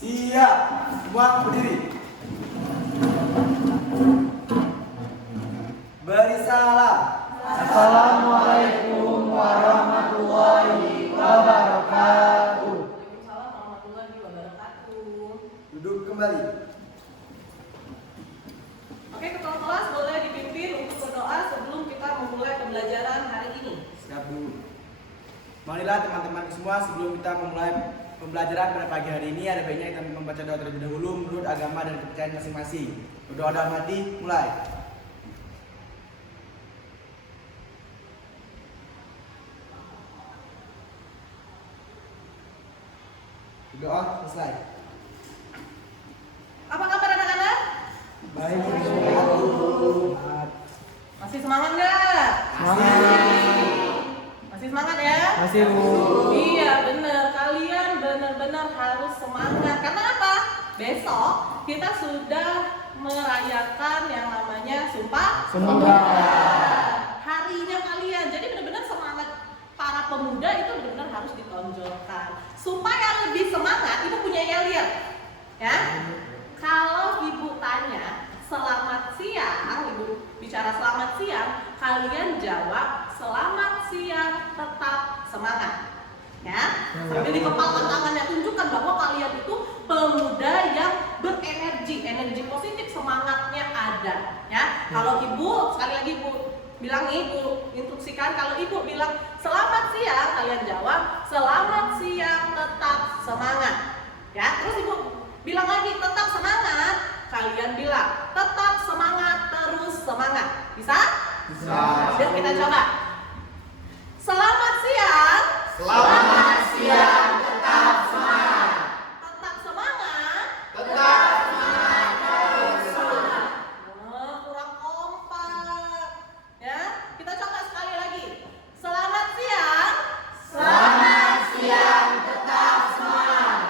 Siap, semua berdiri. Beri salam. Assalamualaikum warahmatullahi wabarakatuh. Waalaikumsalam warahmatullahi wabarakatuh. Duduk kembali. Oke, kepala kelas boleh dipimpin untuk berdoa sebelum kita memulai pembelajaran hari ini. Siap dulu. Marilah teman-teman semua, sebelum kita memulai pembelajaran pada pagi hari ini, ada baiknya kita membaca doa terlebih dahulu menurut agama dan kepercayaan masing-masing. Berdoa dalam hati, mulai. Doa selesai. Apa kabar anak-anak? Baik. Masih semangat nggak? Masih semangat ya? Masih Bu. Iya bener, kalian benar-benar harus semangat. Karena apa? Besok kita sudah merayakan yang namanya Sumpah Harinya kalian. Jadi benar-benar semangat para pemuda itu benar-benar harus ditonjolkan. Supaya lebih semangat, ibu punya yel-yel. Ya? Kalau ibu tanya selamat siang, ibu bicara selamat siang, kalian jawab selamat siang, tetap semangat. Ya, sambil dikepalkan tangannya, tunjukkan bahwa kalian itu pemuda yang berenergi, energi positif, semangatnya ada. Ya, kalau ibu sekali lagi ibu bilang, ibu instruksikan, kalau ibu bilang selamat siang, kalian jawab selamat siang, tetap semangat. Ya, terus ibu bilang lagi tetap semangat, kalian bilang tetap semangat, terus semangat. Bisa? Bisa. Yuk kita coba. Selamat siang. Selamat siang, tetap semangat. Tetap semangat. Tetap semangat, terus semangat. Oh, kurang kompak. Ya, kita coba sekali lagi. Selamat siang. Selamat siang, tetap semangat.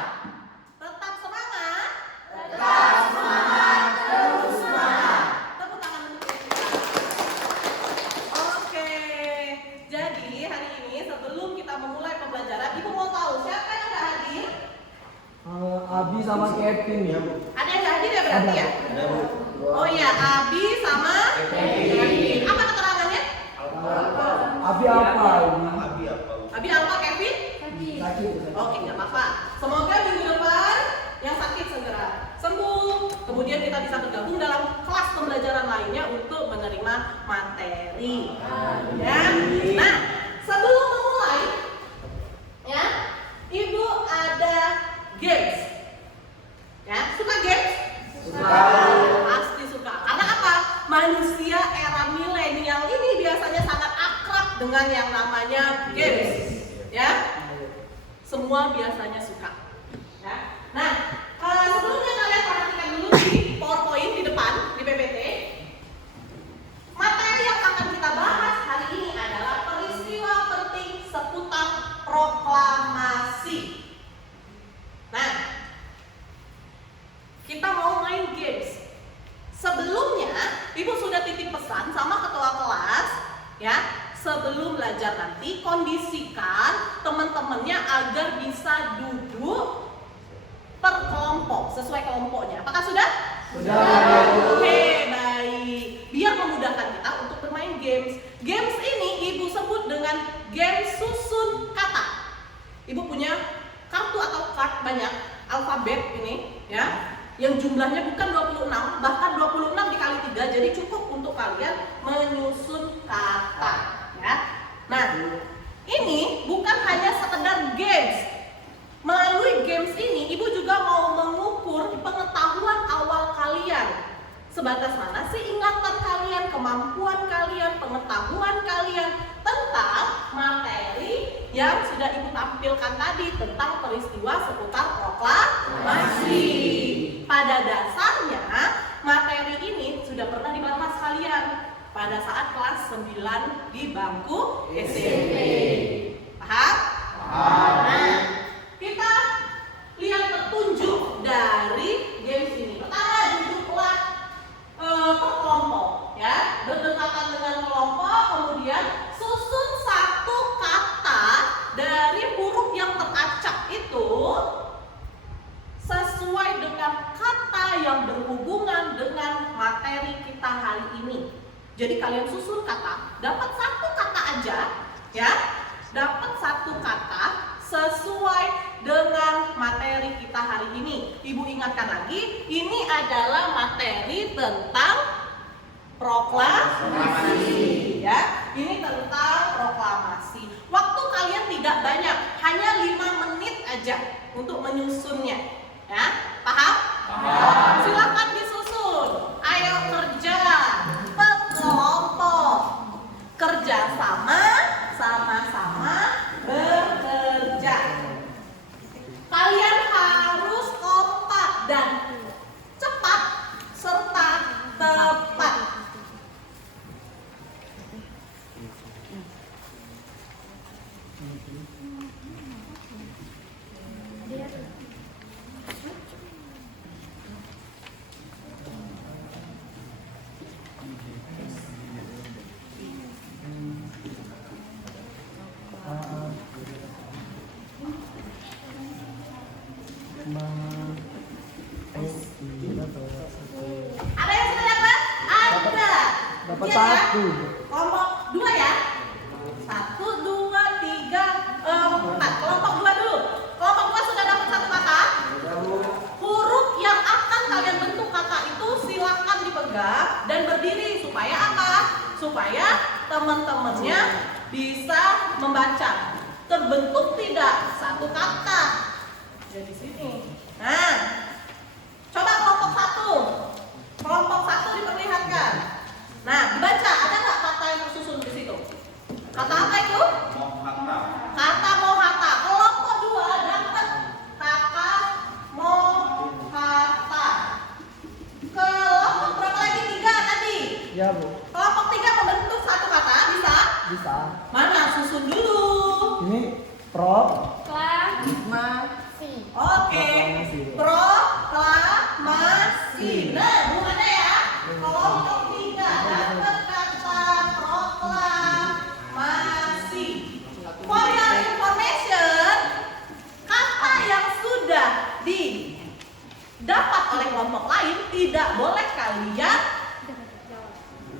Tetap semangat. Tetap semangat, terus semangat. Tepuk tangan untuk kita. Oke. Jadi hari ini sebelum kita memulai pembelajaran, ibu mau tahu siapa yang nggak hadir? Abi sama Kevin ya Bu. Ada yang nggak hadir ya berarti ya? Ada Bu. Oh iya, Abi sama Kevin. Apa keterangannya? Abi apa? Abi apa, Kevin? Sakit. Oke, nggak apa-apa. Semoga minggu depan yang sakit segera sembuh. Kemudian kita bisa bergabung dalam kelas pembelajaran lainnya untuk menerima materi. Ya. Nah, sebelum memulai, ya, ibu ada games. Ya, suka games? Suka. Pasti suka. Karena apa? Manusia era milenial ini biasanya sangat akrab dengan yang namanya games. Ya. Semua biasanya suka. Ya. Nah, sebelumnya kalian perhatikan dulu di PowerPoint di depan di PPT. Materi yang akan kita bahas hari ini adalah peristiwa penting seputar proklamasi. Nah, kita mau main games. Sebelumnya, ibu sudah titip pesan sama ketua kelas, ya. Sebelum belajar nanti, kondisikan teman-temannya agar bisa duduk per kelompok, sesuai kelompoknya. Apakah sudah? Sudah. Oke, baik. Biar memudahkan kita untuk bermain games. Games ini ibu sebut dengan game susun kata. Ibu punya kartu atau card banyak, alfabet ini, ya. Yang jumlahnya bukan 26, bahkan 26 dikali 3, jadi cukup untuk kalian menyusun kata. Ya. Nah, ini bukan hanya sekedar games. Melalui games ini, ibu juga mau mengukur pengetahuan awal kalian. Sebatas mana sih ingatan kalian, kemampuan kalian, pengetahuan kalian tentang materi yang sudah ibu tampilkan tadi tentang peristiwa seputar proklamasi. Pada dasarnya, materi ini sudah pernah dibahas kalian pada saat kelas 9 di bangku SMP. Paham? Nah, kita lihat petunjuk dari games ini. Pertama, duduklah per kelompok, ya, berdekatan dengan kelompok, kemudian susun satu kata dari huruf yang teracak itu sesuai Jadi kalian susun kata, dapat satu kata aja, ya, dapat satu kata sesuai dengan materi kita hari ini. Ibu ingatkan lagi, ini adalah materi tentang proklamasi, ya. Ini tentang proklamasi. Waktu kalian tidak banyak, hanya 5 menit aja untuk menyusunnya, ya. Paham? Paham. Silakan disusun. Ayo kerja, berkelompok, kerja sama, sama-sama bekerja. Kalian harus kompak dan cepat serta tepat. Ada yang sudah dapat? Ada. Dapat Iya, ya? 1. Kelompok 2 ya. 1, 2, 3, 4. Kelompok 2 dulu. Kelompok 2 sudah dapat satu kata. Huruf yang akan kalian bentuk kata itu silakan dipegang dan berdiri. Supaya apa? Supaya teman-temannya bisa membaca. Terbentuk tidak satu kata. Jadi sini. Nah, coba kelompok 1. Kelompok 1 diperlihatkan. Nah, dibaca. Ada nggak kata yang tersusun di situ? Kata apa itu? Mohata. Kata mohata. Kelompok 2 dapat kata mohata. Kelompok berapa lagi? 3 tadi. Ya, Bu. Kelompok 3 membentuk satu kata, bisa? Bisa. Mana? Susun dulu. Ini prok. Oke, proklamasi. Nah, bukannya ya? Kelompok 3 dapat kata proklamasi. For your information, kata yang sudah didapat oleh kelompok lain tidak boleh kalian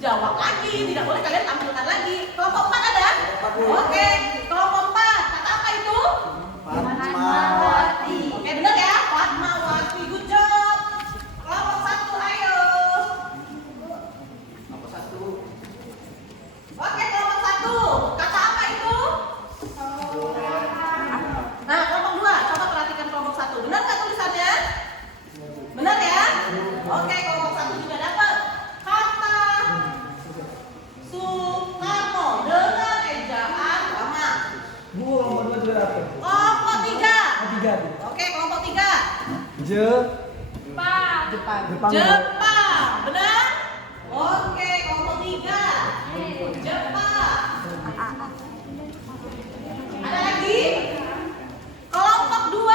jawab lagi, tidak boleh kalian tampilkan lagi. Kelompok 4 ada? Oke, kelompok 4. Kata apa itu? Fatmawati. Oke, benar ya? Fatmawati, good job. Kelompok 1, ayo. Oke, kelompok 1. Kata apa itu? Nah, kelompok 2. Coba perhatikan kelompok 1. Benar nggak tulisannya? Benar ya? Oke, kelompok 1 juga dapat kata Soekarno dengan ejaan lama. Bu, kelompok 2 juga dapat. Kelompok 3. 3, Bu. Oke, kelompok 3. Jepang. Bu. Jepang, benar? Oke, kelompok 3. Jepang. Ada lagi? Kelompok 2.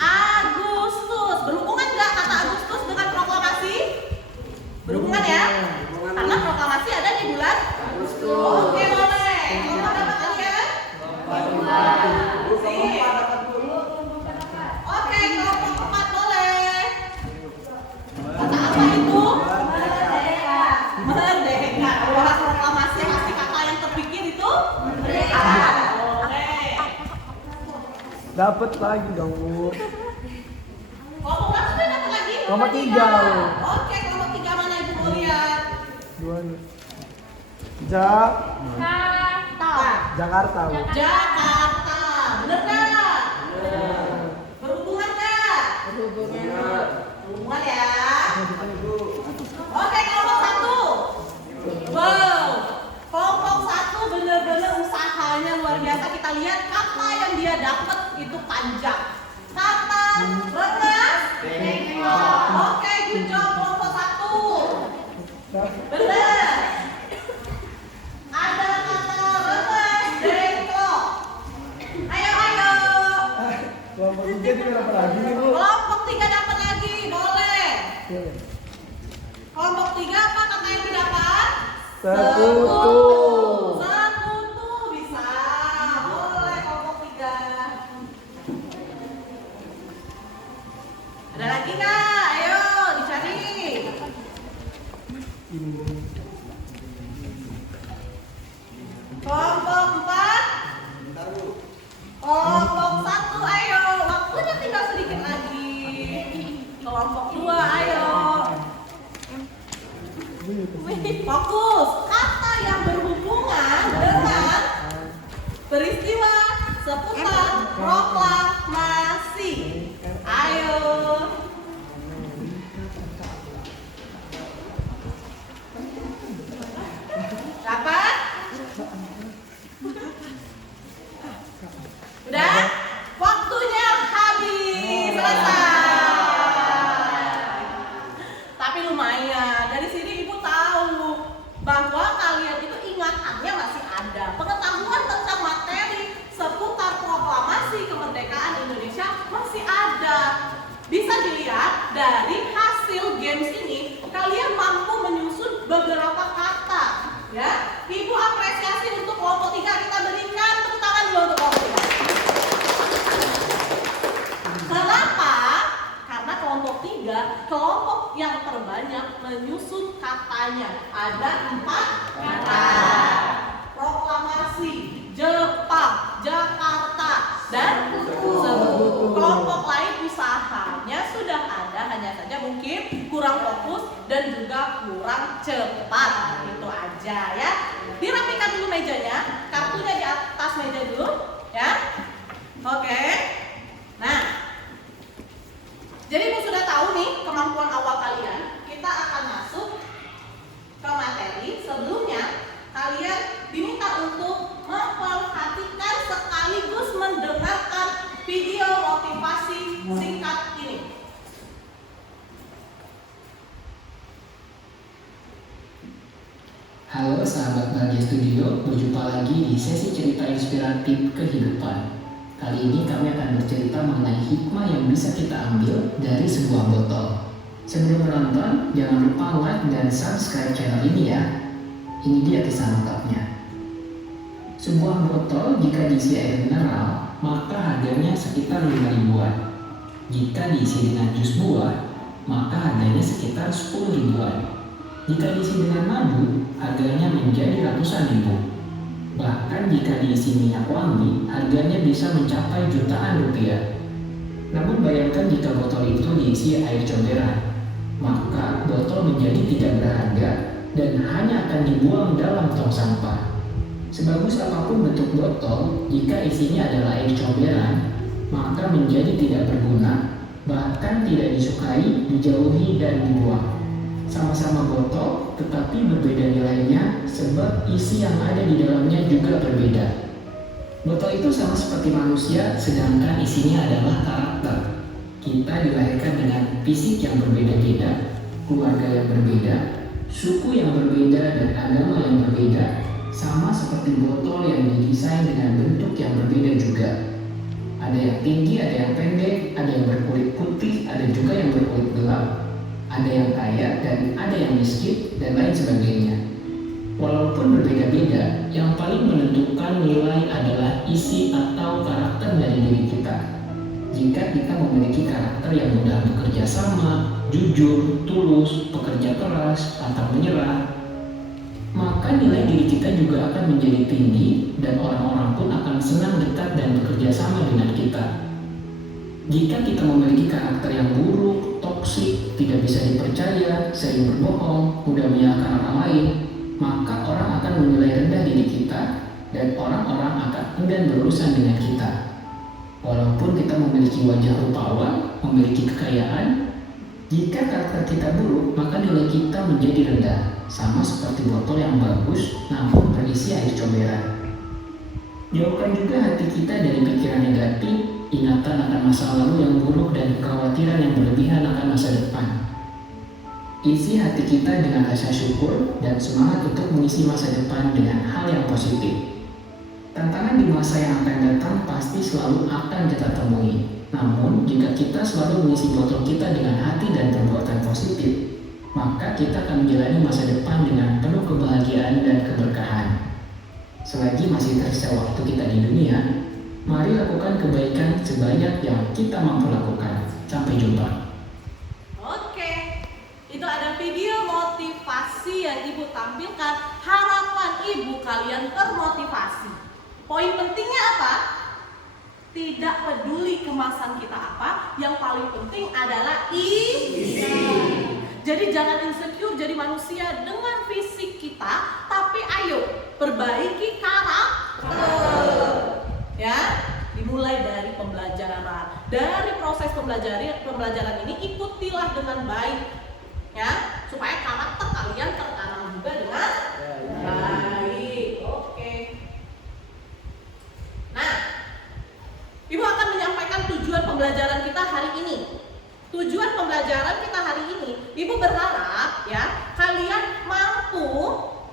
Agustus. Berhubungan nggak kata Agustus dengan proklamasi? Berhubungan ya? Karena proklamasi ada di bulan Agustus. Oke, boleh. Kelompok berapa kalian? Oke, kelompok 4 boleh. Kata apa itu? Merdeka. Kalau bahas proklamasi pasti kata yang terpikir itu merdeka. Oke. Dapat lagi dong, Bu. Kelompok berapa sudah dapat lagi? Kelompok 3, Bu. Oke, kelompok 3 mana ibu mau lihat? 2 nih. Jakarta, Bu. Jakarta. Bener nggak? Berhubungan nggak? Berhubungan ya. Oke, kelompok 1. Wow, kelompok 1 bener-bener usahanya luar biasa. Kita lihat kata yang dia dapat itu panjang. Kata rengas. Oke, good job kelompok 1. Bener. Ada kata rengas dengklok. Ayo. Kelompok 3 juga dapat lagi nih, Bu. Kelompok 3 dapat lagi, boleh. Oke. Kelompok 3 apa kata yang didapat? Sekutu. Sekutu bisa. Boleh kelompok 3. Ada lagi nggak? Ayo dicari. Ini Kelompok 4. Kelompok 1, ayo. Waktunya tinggal sedikit lagi. Kelompok 2, ayo. Fokus. Kata yang berhubungan dengan peristiwa seputar proklamasi. Ayo. Dapat? Udah? Waktunya habis. Selesai. Tapi lumayan. Dari sini Ibu tahu bahwa kalian itu ingatannya masih ada. Pengetahuan tentang materi seputar proklamasi kemerdekaan Indonesia masih ada. Bisa dilihat dari hasil games ini, kalian mampu menyusun beberapa kata. Ya, Ibu apresiasi untuk kelompok 3. Kita berikan tepuk tangan dulu untuk kelompok 3. Kenapa? Karena kelompok 3 kelompok yang terbanyak menyusun katanya. Ada 4 kata. Proklamasi, Jepang, Jakarta, dan kelompok lain usahanya sudah ada, hanya saja mungkin kurang fokus dan juga kurang cepat. Itu aja ya. Dirapikan dulu mejanya, kartunya di atas meja dulu ya. Oke. Nah, jadi Ibu sudah tahu nih kemampuan awal kalian. Kita akan masuk ke materi. Sebelumnya kalian diminta untuk memperhatikan sekaligus mendengarkan video motivasi singkat ini. Halo sahabat Bahagia Studio, berjumpa lagi di sesi cerita inspiratif kehidupan. Kali ini kami akan bercerita mengenai hikmah yang bisa kita ambil dari sebuah botol. Sebelum menonton, jangan lupa like dan subscribe channel ini ya. Ini dia kisah lengkapnya. Sebuah botol jika diisi air mineral, maka harganya sekitar 5 ribuan. Jika diisi dengan jus buah, maka harganya sekitar 10 ribuan. Jika diisi dengan madu, harganya menjadi ratusan ribu. Bahkan jika diisi minyak wangi, harganya bisa mencapai jutaan rupiah. Namun bayangkan jika botol itu diisi air comberan, maka botol menjadi tidak berharga dan hanya akan dibuang dalam tong sampah. Sebagus apapun bentuk botol, jika isinya adalah air comberan, maka menjadi tidak berguna, bahkan tidak disukai, dijauhi, dan dibuang. Sama-sama botol, tetapi berbeda nilainya sebab isi yang ada di dalamnya juga berbeda. Botol itu sama seperti manusia, sedangkan isinya adalah karakter. Kita dilahirkan dengan fisik yang berbeda-beda, keluarga yang berbeda, suku yang berbeda, dan agama yang berbeda. Sama seperti botol yang didesain dengan bentuk yang berbeda juga. Ada yang tinggi, ada yang pendek, ada yang berkulit putih, ada juga yang berkulit gelap. Ada yang kaya dan ada yang miskin dan lain sebagainya. Walaupun berbeda-beda, yang paling menentukan nilai adalah isi atau karakter dari diri kita. Jika kita memiliki karakter yang mudah bekerja sama, jujur, tulus, pekerja keras, pantang menyerah, maka nilai diri kita juga akan menjadi tinggi dan orang-orang pun akan senang dekat dan bekerja sama dengan kita. Jika kita memiliki karakter yang buruk, toksik, tidak bisa dipercaya, sering berbohong, mudah menyalahkan orang lain, maka orang akan menilai rendah diri kita dan orang-orang akan enggan berurusan dengan kita. Walaupun kita memiliki wajah rupawan, memiliki kekayaan, jika karakter kita buruk, maka nilai kita menjadi rendah, sama seperti botol yang bagus namun berisi air comberan. Jauhkan juga hati kita dari pikiran negatif, ingatan akan masa lalu yang buruk, dan kekhawatiran yang berlebihan akan masa depan. Isi hati kita dengan rasa syukur dan semangat untuk mengisi masa depan dengan hal yang positif. Tantangan di masa yang akan datang pasti selalu akan kita temui. Namun, jika kita selalu mengisi botol kita dengan hati dan perbuatan positif, maka kita akan menjalani masa depan dengan penuh kebahagiaan dan keberkahan. Selagi masih tersisa waktu kita di dunia, mari lakukan kebaikan sebanyak yang kita mampu lakukan. Sampai jumpa. Oke, itu ada video motivasi yang harapan ibu kalian termotivasi. Poin pentingnya apa? Tidak peduli kemasan kita apa, yang paling penting adalah isi. Jadi jangan insecure jadi manusia dengan fisik kita, tapi ayo perbaiki karakter. Ya, dimulai dari pembelajaran. Dari proses pembelajaran ini ikutilah dengan baik, ya, supaya karakter kalian tertanam juga dengan baik. Oke. Nah, Ibu akan menyampaikan tujuan pembelajaran kita hari ini. Tujuan pembelajaran kita hari ini, Ibu berharap ya kalian mampu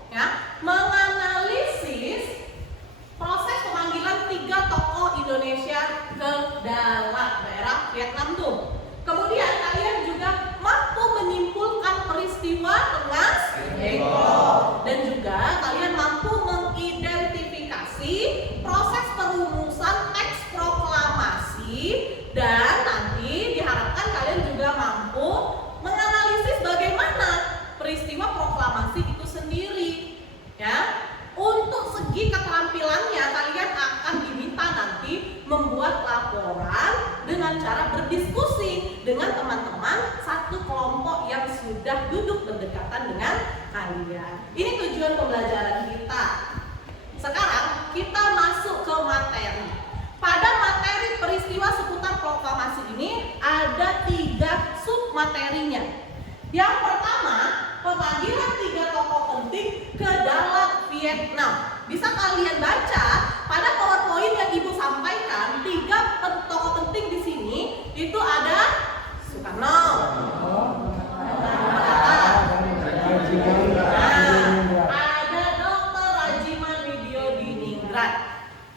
ya menganalisis proses pemanggilan 3 tokoh Indonesia ke dalam daerah Vietnam tuh. Kemudian kalian juga mampu menyimpulkan peristiwa Rengas Dengklok dan juga kalian mampu mengidentifikasi proses perumusan teks proklamasi dan nanti diharapkan kalian juga mampu menganalisis bagaimana peristiwa proklamasi itu sendiri ya. Untuk segi keterampilannya kalian akan diminta nanti membuat laporan dengan cara berdiskusi dengan teman-teman satu kelompok yang sudah duduk berdekatan dengan kalian. Ini tujuan pembelajaran kita. Sekarang kita masuk ke materi. Pada materi peristiwa seputar proklamasi ini ada 3 submaterinya. Yang pertama, pemanggilan 3 tokoh penting ke dalam Vietnam. Bisa kalian baca pada PowerPoint yang Ibu sampaikan, 3 tokoh penting di sini itu ada Soekarno, ada Dr. Rajiman Widyodiningrat.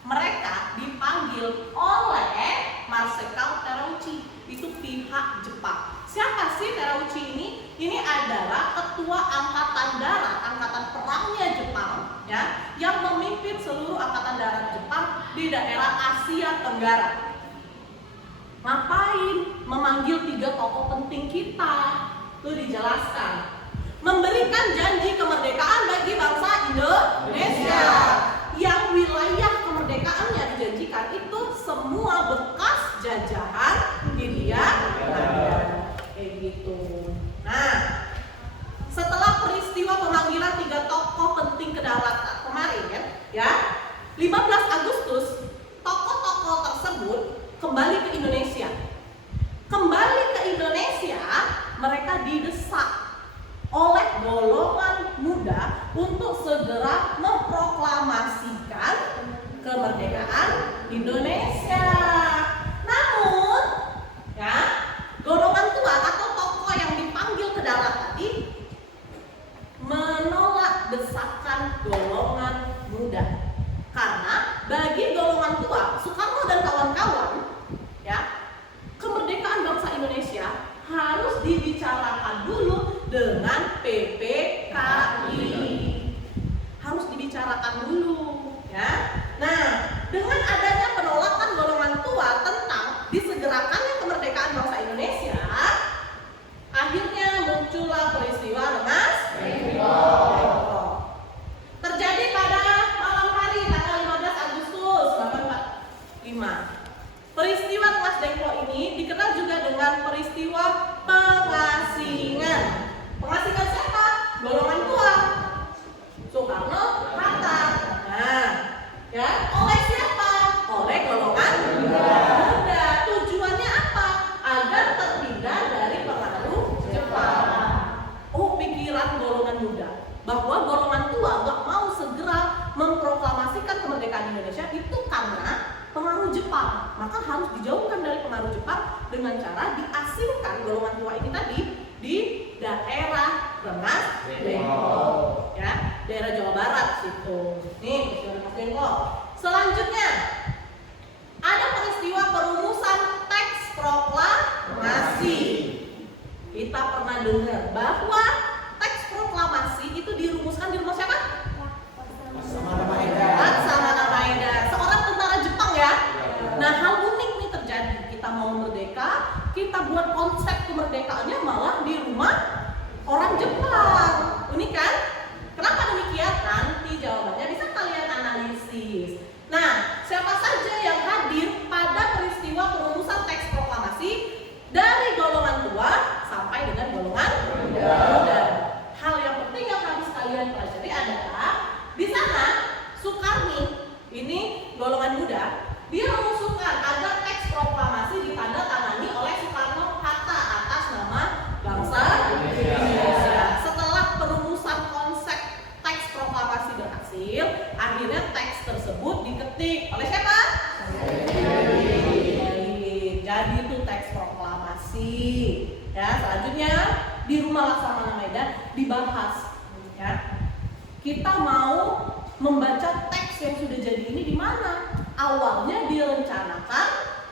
Mereka dipanggil oleh Marsekal Terauchi, itu pihak Jepang. Siapa sih Terauchi ini? Ini adalah ketua angkatan darat, angkatan perangnya Jepang, ya, yang memimpin seluruh angkatan darat Jepang di daerah Asia Tenggara. Ngapain memanggil 3 tokoh penting kita? Tuh dijelaskan. Memberikan janji kemerdekaan bagi bangsa Indonesia. Yang wilayah kemerdekaannya dijanjikan itu semua bekas jajahan Hindia Belanda. Kayak gitu. Nah, setelah peristiwa pemanggilan 3 tokoh penting ke darat kemarin, ya, 15 Agustus, tokoh-tokoh tersebut kembali ke Indonesia. Kembali ke Indonesia, mereka didesak oleh golongan muda untuk segera memproklamasikan kemerdekaan Indonesia. Namun, ya, golongan tua atau tokoh yang dipanggil ke darat tadi menolak desakan golongan muda. Karena bagi golongan tua, Soekarno dan kawan-kawan, ya, kemerdekaan bangsa Indonesia harus dibicarakan dulu dengan PPKI. Harus dibicarakan dulu, ya. Nah, dengan adanya penolakan golongan tua tentang disegerakannya kemerdekaan bangsa Indonesia, akhirnya muncullah peristiwa Rengas Dengklok. Terjadi pada malam hari tanggal 15 Agustus 1845. Peristiwa Rengas Dengklok ini dikenal juga dengan peristiwa pengasingan. Pengasingan siapa? Golongan tua. Soekarno, Hatta. Nah, ya, oleh siapa? Oleh golongan muda. Tujuannya apa? Agar terhindar dari pengaruh Jepang. Oh, pikiran golongan muda bahwa golongan tua nggak mau segera memproklamasikan kemerdekaan Indonesia itu karena pengaruh Jepang, maka harus dijauhkan dari pengaruh Jepang dengan cara diasingkan golongan tua ini tadi di daerah Rengas Dengklok, ya, daerah Jawa Barat situ. Nih, Rengas Dengklok. Selanjutnya ada peristiwa perumusan teks proklamasi. Kita pernah dengar bahwa teks proklamasi itu dirumuskan di rumah siapa? Laksamana Maeda. Laksamana Maeda, seorang tentara Jepang ya. Nah, hal unik nih terjadi. Kita mau merdeka, kita buat konsep kemerdekaannya malah di rumah orang Jepang. Unik kan? Kenapa demikian? Nah, Ya, selanjutnya di Rumah Laksamana Medan dibahas. Ya, kita mau membaca teks yang sudah jadi ini di mana? Awalnya direncanakan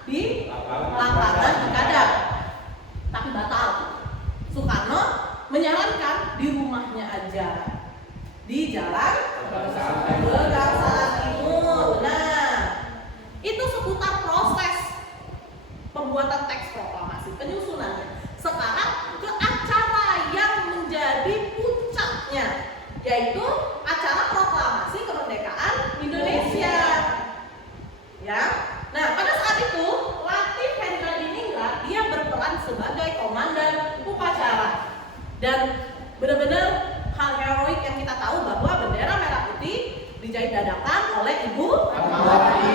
di lapangan Cikadang, tapi batal. Soekarno menyarankan di rumahnya aja, di Jalan Begangsaan Timur. Nah, itu seputar proses pembuatan teks proklamasi, penyusunannya. Sekarang ke acara yang menjadi puncaknya, yaitu acara proklamasi kemerdekaan Indonesia. Ya, nah pada saat itu Latif Hendradiningrat dia berperan sebagai komandan upacara dan benar-benar hal heroik yang kita tahu bahwa bendera merah putih dijahit dadakan oleh Ibu Fatmawati.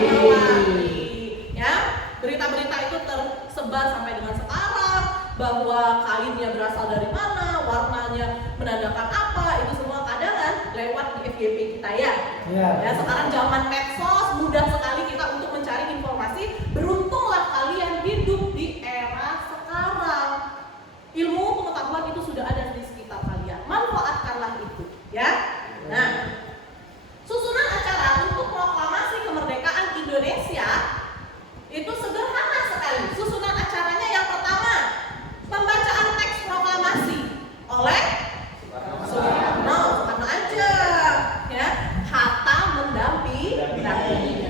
Ya, berita-berita itu tersebar sampai dengan sekarang bahwa kainnya berasal dari mana, warnanya menandakan apa, itu semua kadang kan lewat di FYP kita ya. Ya, sekarang zaman medsos mudah sekali kita untuk mencari informasi. Beruntunglah kalian hidup di era sekarang. Ilmu pengetahuan itu sudah ada di sekitar kalian. Manfaatkanlah itu, ya. Nah, susunan acara untuk proklamasi kemerdekaan Indonesia itu sederhana sekali. Susunan acaranya yang pertama, pembacaan teks proklamasi oleh Soekarno aja, ya. Hatta mendampingi.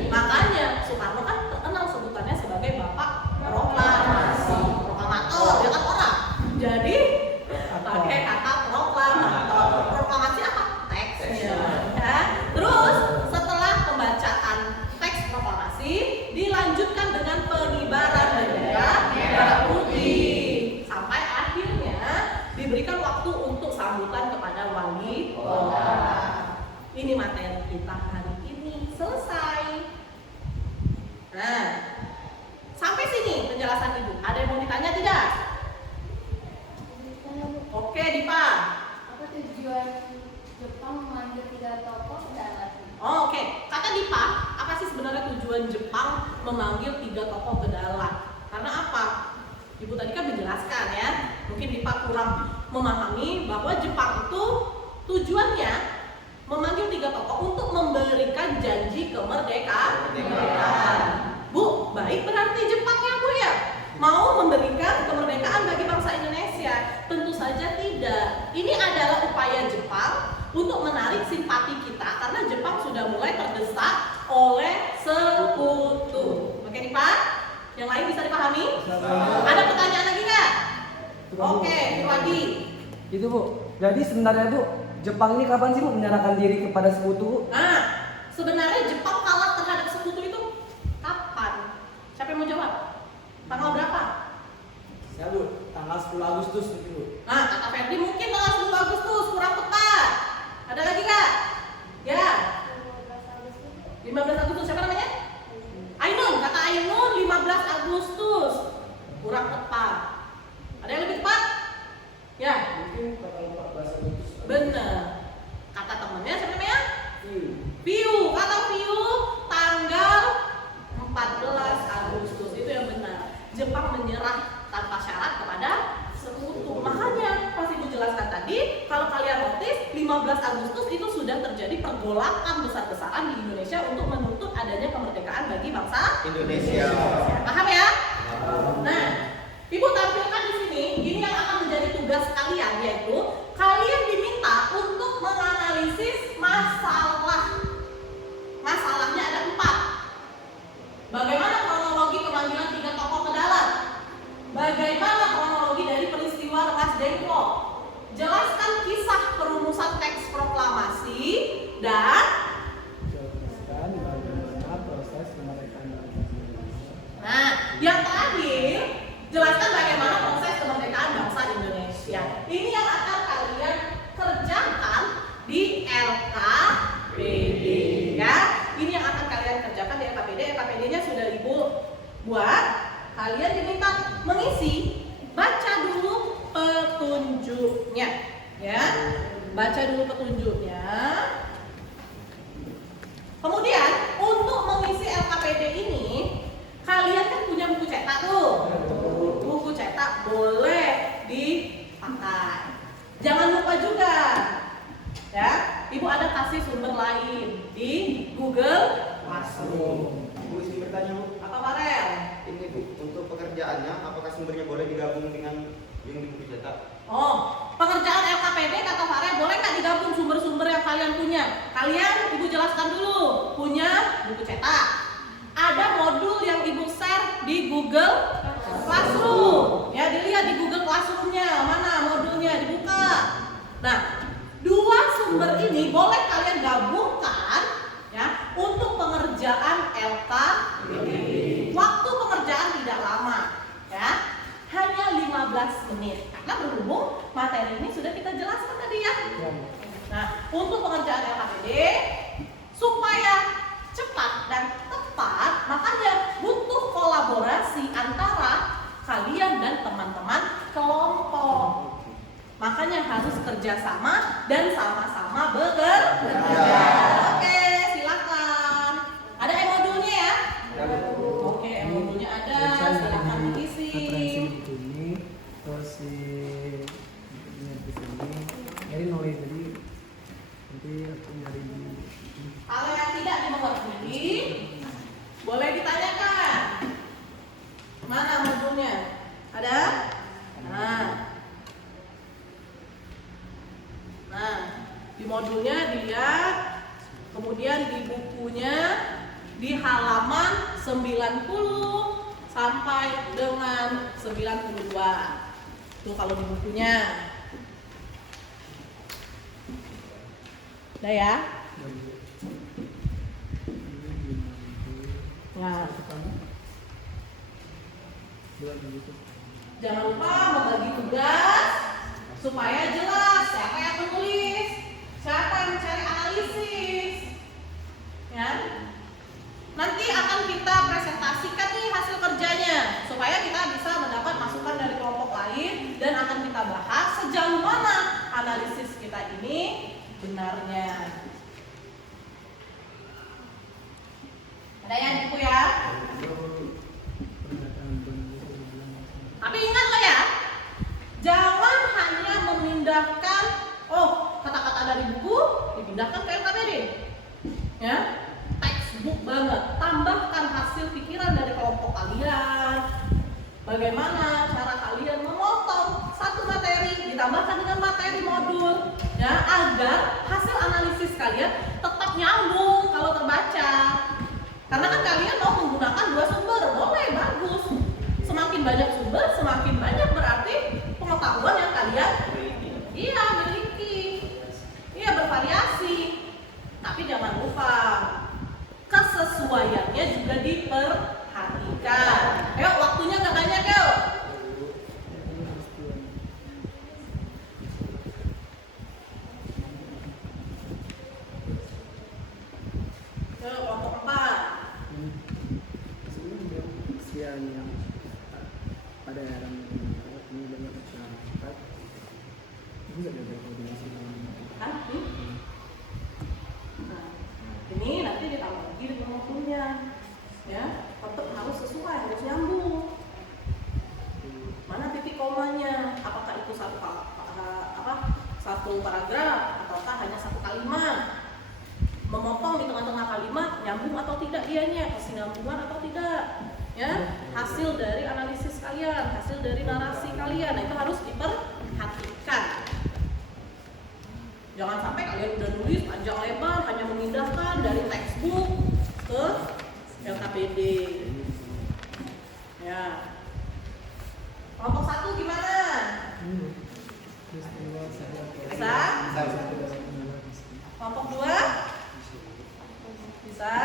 Makanya Soekarno kan terkenal sebutannya sebagai Bapak Proklamasi, proklamator, ya kan orang. Jadi pakai kata proklamator. Proklamasi apa? Teksnya. Ya. Terus setelah pembacaan teks proklamasi dilanjutkan dengan pengibaran bendera merah putih sampai akhirnya diberikan waktu untuk sambutan kepada wali kota. Ini materi kita hari ini selesai. Nah, sampai sini penjelasan Ibu. Ada yang mau ditanya tidak? Oke, Dipa. Apa tujuan Jepang memanggil 3 tokoh kedalam? Oh, oke. Kata Dipa, apa sih sebenarnya tujuan Jepang memanggil 3 tokoh ke dalam? Karena apa? Ibu tadi kan menjelaskan ya. Mungkin Dipa kurang memahami bahwa Jepang itu tujuannya memanggil 3 tokoh untuk memberikan janji kemerdekaan. Bu, baik berarti Jepangnya Bu ya? Mau memberikan kemerdekaan bagi bangsa Indonesia? Tentu saja tidak. Ini adalah upaya Jepang untuk menarik simpati kita karena Jepang sudah mulai terdesak oleh sekutu. Oke nih Pak? Yang lain bisa dipahami? Ada pertanyaan lagi nggak? Oke, lagi. Itu Bu. Jadi sebenarnya Bu, Jepang ini kapan sih Bu menyerahkan diri kepada sekutu Bu? Nah, sebenarnya Jepang kalah terhadap sekutu itu kapan? Siapa yang mau jawab? Tanggal berapa? Ya Bu, tanggal 10 Agustus mungkin Bu. Nah, kata Ferdi mungkin tanggal 10 Agustus, kurang tepat. Ada lagi nggak? Ya, 15 Agustus. Siapa namanya? Ainun, kata Ainun 15 Agustus. Kurang tepat. Ada yang lebih tepat? Ya, Mungkin tanggal 14 Agustus. benar. Kata temennya siapa namanya? Piu, kata Piu tanggal 14 Agustus. Itu yang benar. Jepang menyerah tanpa syarat kepada sekutu. Makanya pas Ibu jelaskan tadi, kalau kalian notice 15 Agustus itu sudah terjadi pergolakan besar-besaran di Indonesia untuk menuntut adanya kemerdekaan bagi bangsa Indonesia. Paham ya? Nah, Ibu tampilkan di sini, ini yang akan menjadi tugas kalian, yaitu kalian diminta untuk menganalisis masalah. Masalahnya ada 4. Bagaimana kronologi pemanggilan 3 tokoh ke dalam? Bagaimana kronologi dari peristiwa Rengas Dengklok? Jelaskan kisah perumusan teks proklamasi dan Jelaskan bagaimana proses kemerdekaan Indonesia. nah, yang terakhir, jelaskan bagaimana proses kemerdekaan bangsa Indonesia. Ini yang akan kalian kerjakan di LKPD ya. Ini yang akan kalian kerjakan di LKPD. LKPD-nya sudah Ibu buat. Kalian diminta mengisi, baca dulu petunjuknya ya. Baca dulu petunjuknya. Kemudian untuk mengisi LKPD ini, kalian kan punya buku cetak tuh. Buku cetak boleh pengerjaannya, apakah sumbernya boleh digabung dengan yang di buku cetak? Oh, pengerjaan LKPD kata Farel boleh nggak digabung sumber-sumber yang kalian punya? Kalian Ibu jelaskan dulu. Punya buku cetak. Ada modul yang Ibu share di Google Classroom. Ya, dilihat di Google Classroom-nya mana modulnya, dibuka. Nah, dua sumber ini boleh kalian gabungkan ya untuk pengerjaan LKPD. Waktu pengerjaan tidak lama, ya. Hanya 15 menit. Karena berhubung materi ini sudah kita jelaskan tadi ya. Nah, untuk pengerjaan LKPD supaya cepat dan tepat, makanya butuh kolaborasi antara kalian dan teman-teman kelompok. Makanya harus kerjasama dan sama-sama bekerja. Oke, silakan. Ada modulnya ya? Oke, modulnya ada. Silakan diisi. Referensi buku ini, terus di sini, jadi nulis, jadi nanti aku nyari di Kalau yang tidak dimengerti, boleh ditanyakan. Mana modulnya? Ada? Nah, di modulnya dilihat, kemudian di bukunya di halaman 90 sampai dengan 92. Itu kalau di bukunya. Udah ya? Nah, jangan lupa membagi tugas supaya jelas siapa yang menulis, siapa yang mencari analisis. Ya. Nanti akan kita presentasikan nih hasil kerjanya supaya kita bisa mendapat masukan dari kelompok lain dan akan kita bahas sejauh mana analisis kita ini benarnya. Ada yang buku ya? Tapi ingatlah ya, jangan hanya memindahkan kata-kata dari buku dipindahkan ke LKPD. Ya, textbook banget. Tambahkan hasil pikiran dari kelompok kalian. Bagaimana cara kalian memotong satu materi ditambahkan dengan materi modul, ya, agar hasil analisis kalian tetap nyambung kalau terbaca. Karena kan kalian mau menggunakan dua sumber, boleh, bagus. Semakin banyak sumber, semakin banyak berarti pengetahuan yang kalian miliki. Iya, bervariasi. Tapi jangan lupa kesesuaiannya juga diperhatikan. Ayo, waktunya gak banyak, yuk. Kelompok 4. yang pada era ini banyak masyarakat ini nggak ada koordinasi dengan Nah, ini nanti ditambah lagi dengan modulnya, ya, tetap harus sesuai, harus nyambung. Mana titik komanya? Apakah itu satu paragraf ataukah hanya satu kalimat? Memotong di tengah-tengah kalimat nyambung atau tidak dianya, kesinambungan atau tidak? Ya, hasil dari analisis kalian, hasil dari narasi kalian, nah, itu harus diperhatikan. Jangan sampai kalian udah nulis panjang lebar hanya memindahkan dari textbook ke LKPD. Ya. Kelompok 1 gimana? Bisa? Kelompok 2? Bisa?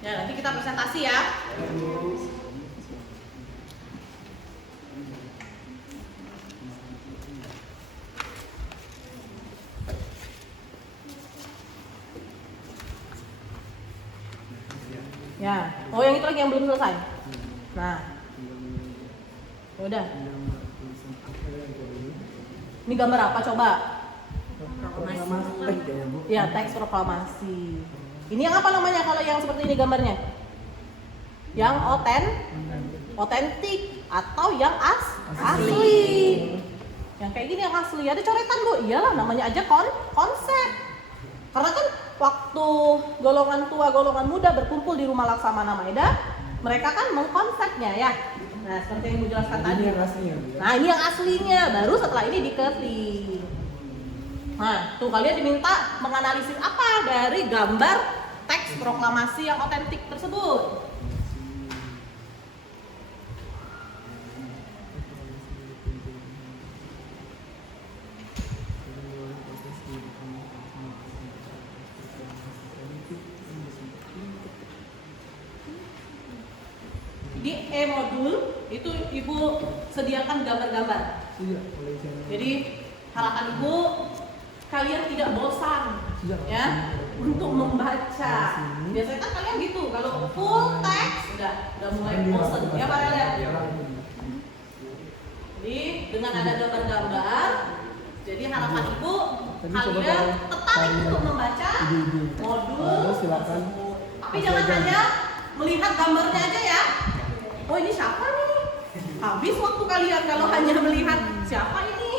Ya, nanti kita presentasi ya. Ya, yang itu lagi yang belum selesai. Nah, udah. Ini gambar apa coba? Ya, teks proklamasi. Ini yang apa namanya kalau yang seperti ini gambarnya? Yang otentik atau yang asli. Yang kayak gini yang asli. Ada coretan, Bu. Iyalah, namanya aja konsep. Karena kan waktu golongan tua, golongan muda berkumpul di rumah Laksamana Maeda, mereka kan mengkonsepnya ya. Nah, seperti yang Ibu jelaskan tadi. Ini yang aslinya. Bu, ya. Nah, ini yang aslinya, baru setelah ini diketik. Nah, tuh kalian diminta menganalisis apa dari gambar teks proklamasi yang otentik tersebut. Di e-modul itu Ibu sediakan gambar-gambar. Iya, boleh saya. Jadi harapan Ibu kalian tidak bosan ya untuk membaca. Biasanya kan kalian gitu, kalau full teks udah mulai bosan ya Pak Relia. Jadi dengan ada gambar-gambar, jadi harapan Ibu kalian tertarik untuk membaca modul silakan. tersebut. Tapi jangan hanya melihat gambarnya aja ya. Oh ini siapa nih? Habis waktu kalian kalau hanya melihat siapa ini.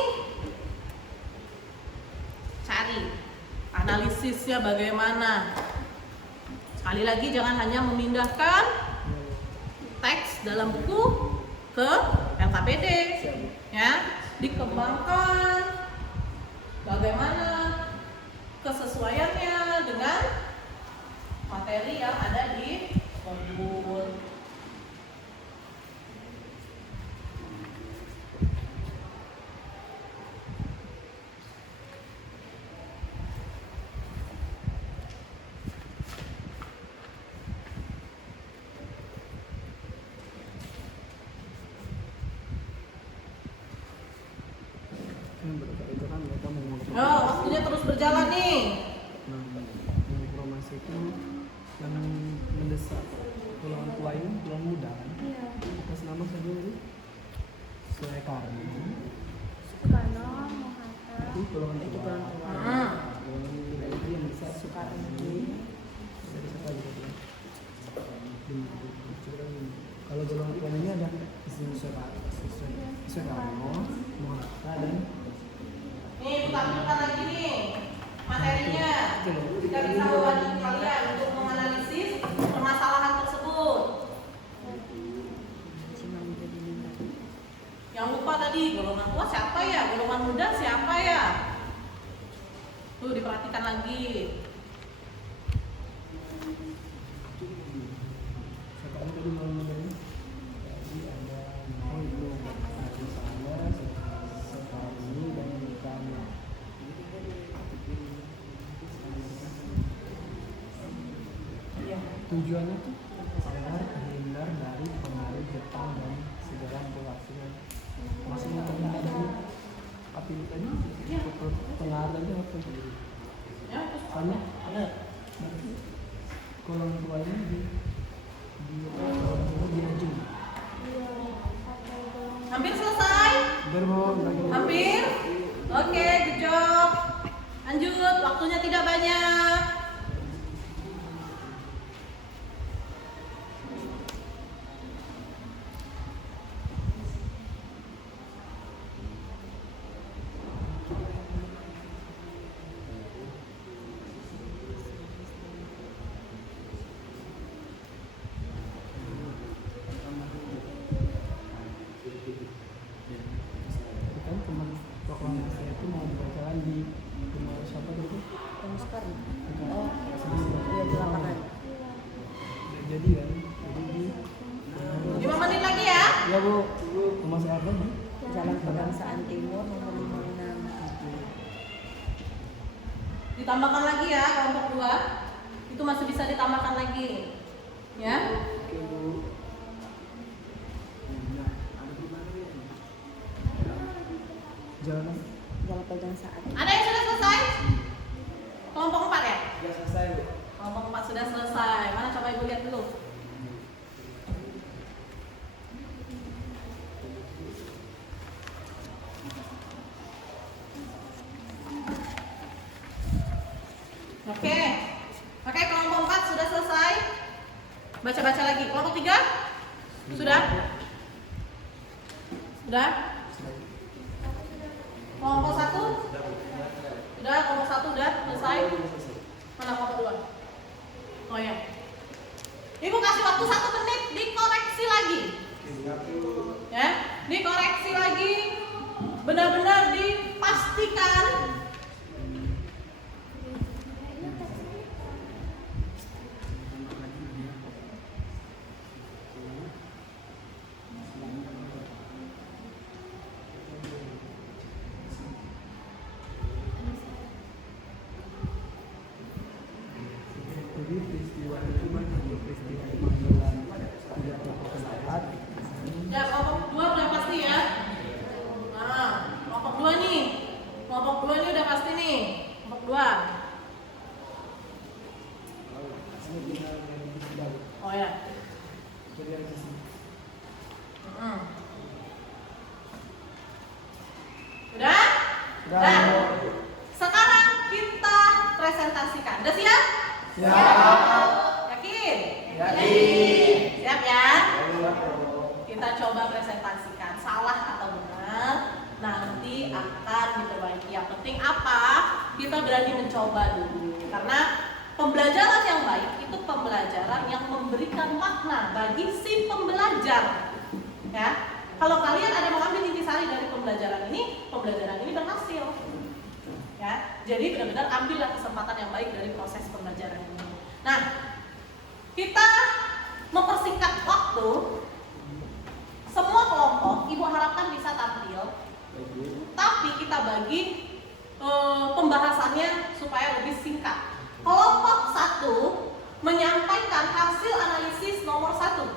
Cari analisisnya bagaimana. Sekali lagi jangan hanya memindahkan teks dalam buku ke LKPD ya, dikembangkan bagaimana kesesuaiannya dengan materi yang ada di modul. Itu kan mereka mengumpulkan. Oh, waktunya terus berjalan nih. Nah, informasi itu yang mendesak tulang tua ini tulang muda kan? Iya. Atas nama saja itu Soekarno. Soekarno, Muhammad. Itu tulang tua. Tulang muda itu yang mendesak Soekarno. Dari siapa juga tuh? Kalau tulang tua ini ada istilah Soekarno, Muhammad dan Nih, kita tampilkan lagi nih materinya. Kita bisa membantu kalian untuk menganalisis permasalahan tersebut. Yang lupa tadi, golongan tua siapa ya? Golongan muda siapa ya? Tuh diperhatikan lagi. Soekarno tadi mau ngomongin tadi ada itu ada saya Soekarno dan Bukana. Tujuannya tuh agar terhindar dari pengaruh Jepang dan segala populasinya. Maksudnya terhindar dari api tadi pengaruh tadi apa? Ya, terus Karena ada kolom tua ini di ujung. hampir selesai? Hampir? Oke, good job. Lanjut, waktunya tidak banyak. Kan teman proklamasi itu mau berjalan di rumah siapa dulu? Soekarno. Oh, Iya di lapangan. jadi kan, jadi di 5 menit lagi ya. ya bu, rumah siapa bu? Jalan Pegangsaan Timur nomor 56. Ditambahkan lagi ya kelompok 2. Itu masih bisa ditambahkan lagi. Ya. Oke bu. Jalan Jalan Pegangsaan. Ada yang sudah selesai? Kelompok 4 ya? Sudah selesai, Bu. Kelompok 4 sudah selesai. Mana coba Ibu lihat dulu. Oke. Oke, kelompok 4 sudah selesai. Baca-baca lagi. Kelompok 3? Sudah? Sudah? Kelompok 1? Sudah, kelompok 1 udah selesai. Mana kelompok 2? Oh ya. Ibu kasih waktu 1 menit dikoreksi lagi. Ya, dikoreksi lagi. Benar-benar dipastikan. Jadi peristiwa itu peristiwa pemanggilan tiga tokoh pendapat. Ya, kelompok 2 udah pasti ya. Nah, kelompok 2 nih. Kelompok 2 ini udah pasti nih. Kelompok 2. Oh ya. Udah? Udah. Sekarang kita presentasikan. Udah siap? Yakin? Siap ya? Kita coba presentasikan. Salah atau benar nanti akan diperbaiki. Yang penting apa? Kita berani mencoba dulu. Karena pembelajaran yang baik itu pembelajaran yang memberikan makna bagi si pembelajar. Ya. Kalau kalian ada mau ambil intisari dari pembelajaran ini berhasil. Ya. Jadi benar-benar ambillah kesempatan yang baik dari proses pembelajaran ini. Nah, kita mempersingkat waktu. Semua kelompok Ibu harapkan bisa tampil, tapi kita bagi pembahasannya supaya lebih singkat. Kelompok 1 menyampaikan hasil analisis nomor 1.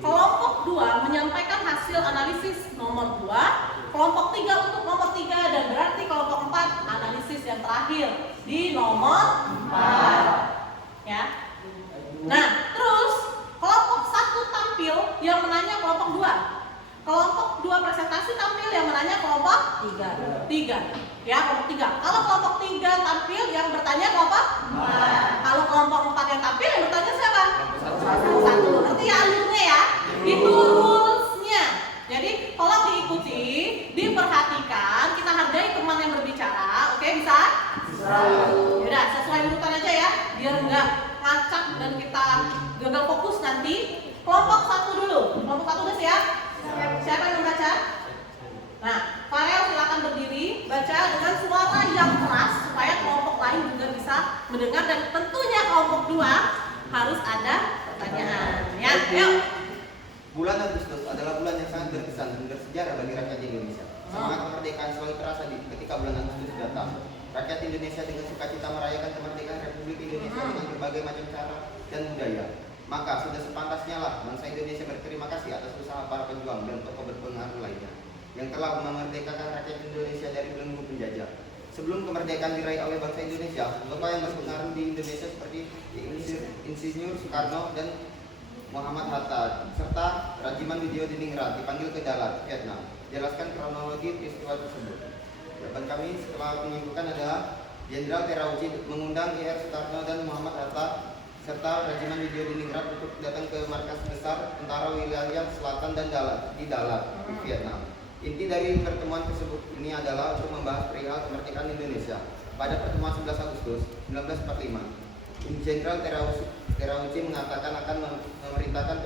Kelompok 2 menyampaikan hasil analisis nomor 2. Kelompok 3 untuk nomor 3 dan berarti kelompok 4 analisis yang terakhir di nomor 4. Ya. Nah, terus kelompok 1 tampil yang menanya kelompok 2. Kelompok 2 presentasi tampil yang menanya kelompok 3. Ya, kelompok 3. Kalau kelompok 3 tampil yang bertanya kelompok 4. Kalau kelompok 4 yang tampil yang bertanya siapa? 1. Ngerti ya alurnya ya? Itu rules-nya. Jadi tolong diikuti, diperhatikan, kita hargai teman yang berbicara. Oke, bisa? Yaudah, sesuai urutan aja ya, biar enggak ngacak dan kita gagal fokus nanti. Kelompok 1 dulu. Kelompok 1 udah siap? Siapa yang membaca? Nah, Farel silakan berdiri, baca dengan suara yang keras supaya kelompok lain juga bisa mendengar dan tentunya kelompok 2 harus ada pertanyaan. Ya, yuk. Bulan Agustus adalah bulan yang sangat berkesan dan bersejarah bagi rakyat Indonesia. Semangat kemerdekaan selalu terasa ketika bulan Agustus datang. Rakyat Indonesia dengan sukacita merayakan kemerdekaan Republik Indonesia dengan berbagai macam cara dan budaya. Maka sudah sepantasnya lah bangsa Indonesia berterima kasih atas usaha para pejuang dan tokoh berpengaruh lainnya yang telah memerdekakan rakyat Indonesia dari belenggu penjajah. Sebelum kemerdekaan diraih oleh bangsa Indonesia, tokoh yang berpengaruh di Indonesia seperti Insinyur Soekarno dan Muhammad Hatta serta Rajiman Wijayadiningrat dipanggil ke Dalat, Vietnam. Jelaskan kronologi peristiwa tersebut. Jawaban kami setelah menyimpulkan adalah Jenderal Terauchi mengundang IR Soekarno dan Muhammad Hatta serta Rajiman Wijayadiningrat untuk datang ke markas besar tentara wilayah selatan dan di Dalat, di Vietnam. Inti dari pertemuan tersebut ini adalah untuk membahas perihal kemerdekaan Indonesia. Pada pertemuan 11 Agustus 1945, Jenderal Terauchi mengatakan akan memerintahkan